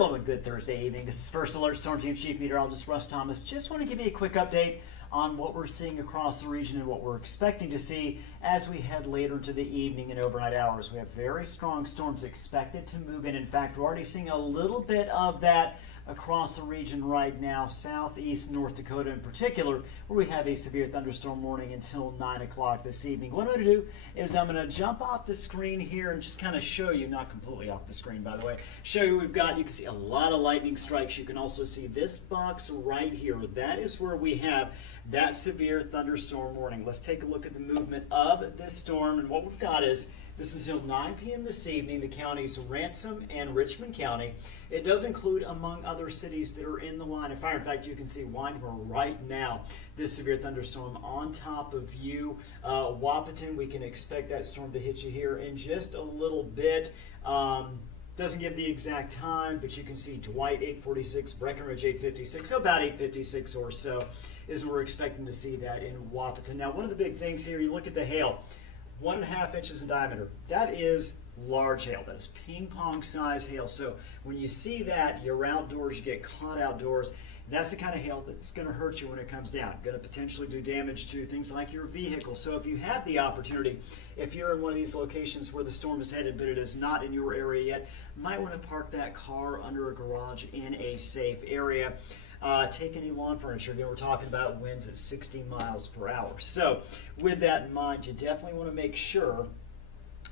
Hello and good Thursday evening. This is First Alert Storm Team Chief Meteorologist Russ Thomas. Just want to give you a quick update on what we're seeing across the region and what we're expecting to see as we head later into the evening and overnight hours. We have very strong storms expected to move in. In fact, we're already seeing a little bit of that across the region right now, southeast North Dakota in particular, where we have a severe thunderstorm warning until 9 o'clock this evening. What I'm going to do is I'm going to jump off the screen here and just kind of show you, not completely off the screen by the way, show you we've got, you can see a lot of lightning strikes. You can also see this box right here. That is where we have that severe thunderstorm warning. Let's take a look at the movement of this storm, and what we've got is this is until 9 p.m. this evening, the counties Ransom and Richmond County. It does include, among other cities that are in the line of fire. In fact, you can see Winder right now, this severe thunderstorm on top of you. Wahpeton, we can expect that storm to hit you here in just a little bit. Doesn't give the exact time, but you can see Dwight 846, Breckenridge 856, so about 856 or so is we're expecting to see that in Wahpeton. Now, one of the big things here, you look at the hail. 1.5 inches in diameter. That is large hail. That is ping pong size hail. So when you see that, you're outdoors, you get caught outdoors. That's the kind of hail that's going to hurt you when it comes down. Going to potentially do damage to things like your vehicle. So if you have the opportunity, if you're in one of these locations where the storm is headed, but it is not in your area yet, you might want to park that car under a garage in a safe area. Take any lawn furniture. Again, we're talking about winds at 60 miles per hour. So with that in mind, you definitely want to make sure,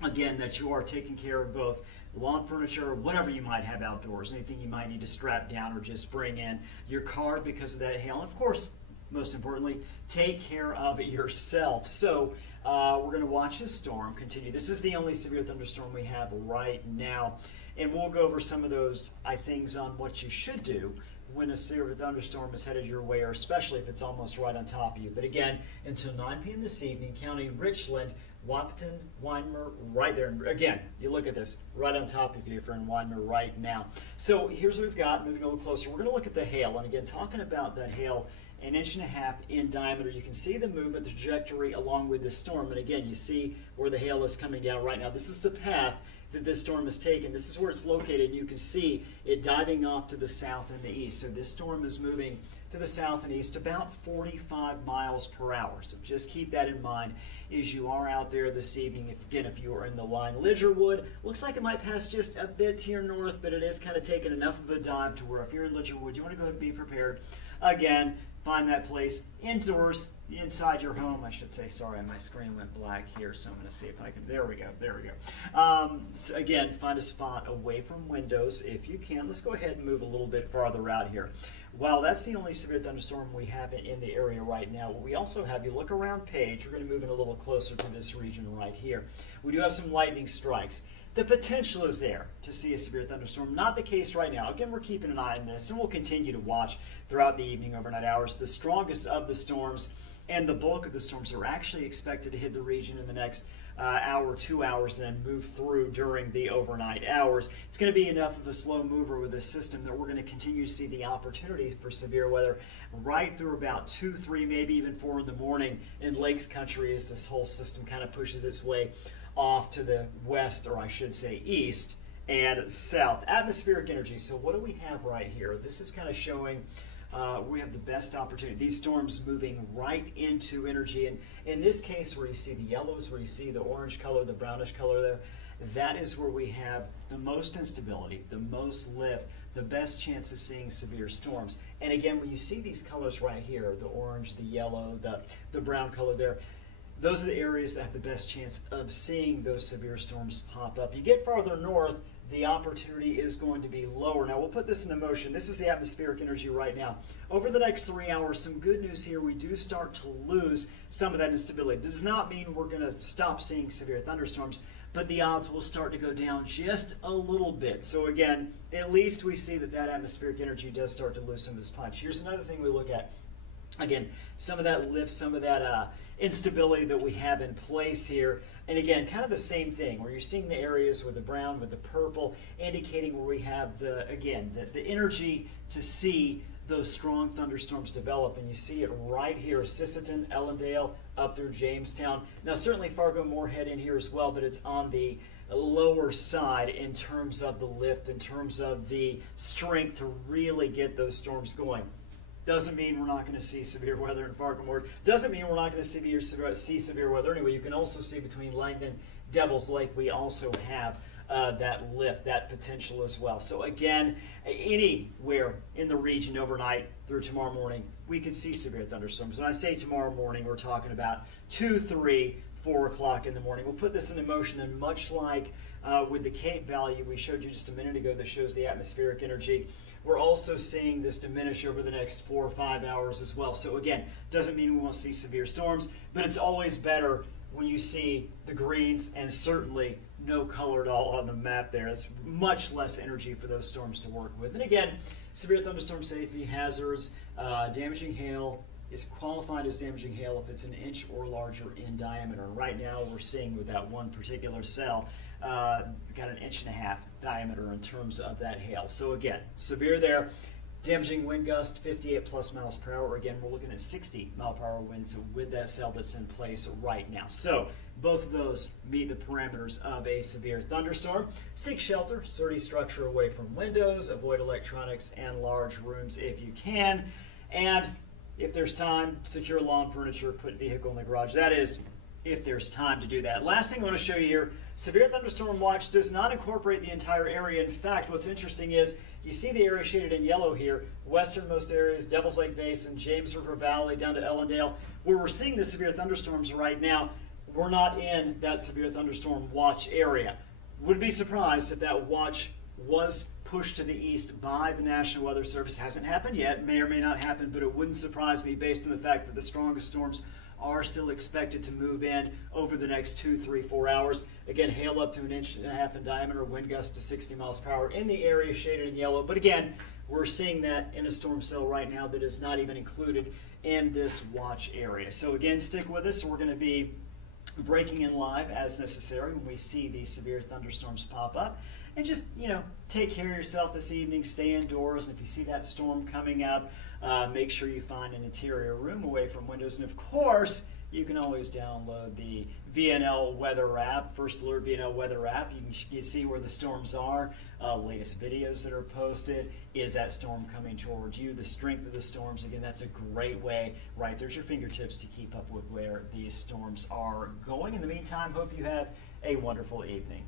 again, that you are taking care of both lawn furniture or whatever you might have outdoors, anything you might need to strap down or just bring in your car because of that hail. And of course, most importantly, take care of it yourself. So we're going to watch this storm continue. This is the only severe thunderstorm we have right now. And we'll go over some of those things on what you should do when a severe thunderstorm is headed your way, or especially if it's almost right on top of you. But again, until 9 p.m. this evening, County Richland, Wahpeton, Winder, right there. And again, you look at this, right on top of you if you're in Winder right now. So here's what we've got, moving a little closer. We're going to look at the hail. And again, talking about that hail, 1.5 inches in diameter. You can see the movement, the trajectory along with the storm. And again, you see where the hail is coming down right now. This is the path that this storm has taken. This is where it's located. You can see it diving off to the south and the east. So this storm is moving to the south and east about 45 miles per hour. So just keep that in mind as you are out there this evening. If you are in the line, Lidgerwood, looks like it might pass just a bit to your north, but it is kind of taking enough of a dive to where if you're in Lidgerwood, you want to go ahead and be prepared. Again, find that place indoors, inside your home, I should say. Sorry, my screen went black here, so I'm going to see if I can. There we go. So again, find a spot away from windows if you can. Let's go ahead and move a little bit farther out here. While that's the only severe thunderstorm we have in the area right now, we also have, you look around page, we're going to move in a little closer to this region right here. We do have some lightning strikes. The potential is there to see a severe thunderstorm. Not the case right now. Again, we're keeping an eye on this, and we'll continue to watch throughout the evening, overnight hours. The strongest of the storms and the bulk of the storms are actually expected to hit the region in the next hour, 2 hours, and then move through during the overnight hours. It's going to be enough of a slow mover with this system that we're going to continue to see the opportunity for severe weather right through about 2, 3, maybe even 4 in the morning in Lakes Country as this whole system kind of pushes its way off to the west, or I should say east and south. Atmospheric energy. So what do we have right here? This is kind of showing we have the best opportunity. These storms moving right into energy. And in this case, where you see the yellows, where you see the orange color, the brownish color there, that is where we have the most instability, the most lift, the best chance of seeing severe storms. And again, when you see these colors right here, the orange, the yellow, the brown color there, those are the areas that have the best chance of seeing those severe storms pop up. You get farther north, the opportunity is going to be lower. Now, we'll put this into motion. This is the atmospheric energy right now. Over the next 3 hours, some good news here. We do start to lose some of that instability. It does not mean we're going to stop seeing severe thunderstorms, but the odds will start to go down just a little bit. So again, at least we see that that atmospheric energy does start to lose some of its punch. Here's another thing we look at. Again, some of that lift, some of that instability that we have in place here. And again, kind of the same thing, where you're seeing the areas with the brown, with the purple, indicating where we have the energy to see those strong thunderstorms develop. And you see it right here, Sisseton, Ellendale, up through Jamestown. Now, certainly Fargo-Moorhead in here as well, but it's on the lower side in terms of the lift, in terms of the strength to really get those storms going. Doesn't mean we're not going to see severe weather in Farquhar. Doesn't mean we're not going to see severe weather anyway. You can also see between Langdon, Devil's Lake, we also have that lift, that potential as well. So again, anywhere in the region overnight through tomorrow morning, we could see severe thunderstorms. When I say tomorrow morning, we're talking about 2, 3, 4 o'clock in the morning. We'll put this into motion, and much like with the Cape value we showed you just a minute ago that shows the atmospheric energy, we're also seeing this diminish over the next 4 or 5 hours as well. So again, doesn't mean we won't see severe storms, but it's always better when you see the greens and certainly no color at all on the map there. It's much less energy for those storms to work with. And again, severe thunderstorm safety hazards, damaging hail is qualified as damaging hail if it's an inch or larger in diameter. And right now we're seeing with that one particular cell, got an 1.5 inch diameter in terms of that hail. So again, severe there. Damaging wind gust, 58 plus miles per hour. Again, we're looking at 60 mile per hour winds with that cell that's in place right now. So both of those meet the parameters of a severe thunderstorm. Seek shelter, sturdy structure away from windows, avoid electronics and large rooms if you can. And if there's time, secure lawn furniture, put vehicle in the garage. That is, if there's time to do that. Last thing I want to show you here, severe thunderstorm watch does not incorporate the entire area. In fact, what's interesting is you see the area shaded in yellow here, westernmost areas, Devil's Lake Basin, James River Valley, down to Ellendale, where we're seeing the severe thunderstorms right now. We're not in that severe thunderstorm watch area. Would be surprised if that watch was pushed to the east by the National Weather Service. Hasn't happened yet, may or may not happen, but it wouldn't surprise me based on the fact that the strongest storms are still expected to move in over the next 2, 3, 4 hours. Again, hail up to 1.5 inches in diameter, wind gusts to 60 miles per hour in the area shaded in yellow. But again, we're seeing that in a storm cell right now that is not even included in this watch area. So again, stick with us. We're going to be breaking in live as necessary when we see these severe thunderstorms pop up. And just, take care of yourself this evening, stay indoors. And if you see that storm coming up, make sure you find an interior room away from windows. And of course, you can always download the VNL Weather app, First Alert VNL Weather app. You can see where the storms are, latest videos that are posted. Is that storm coming towards you? The strength of the storms. Again, that's a great way, right there's your fingertips to keep up with where these storms are going. In the meantime, hope you have a wonderful evening.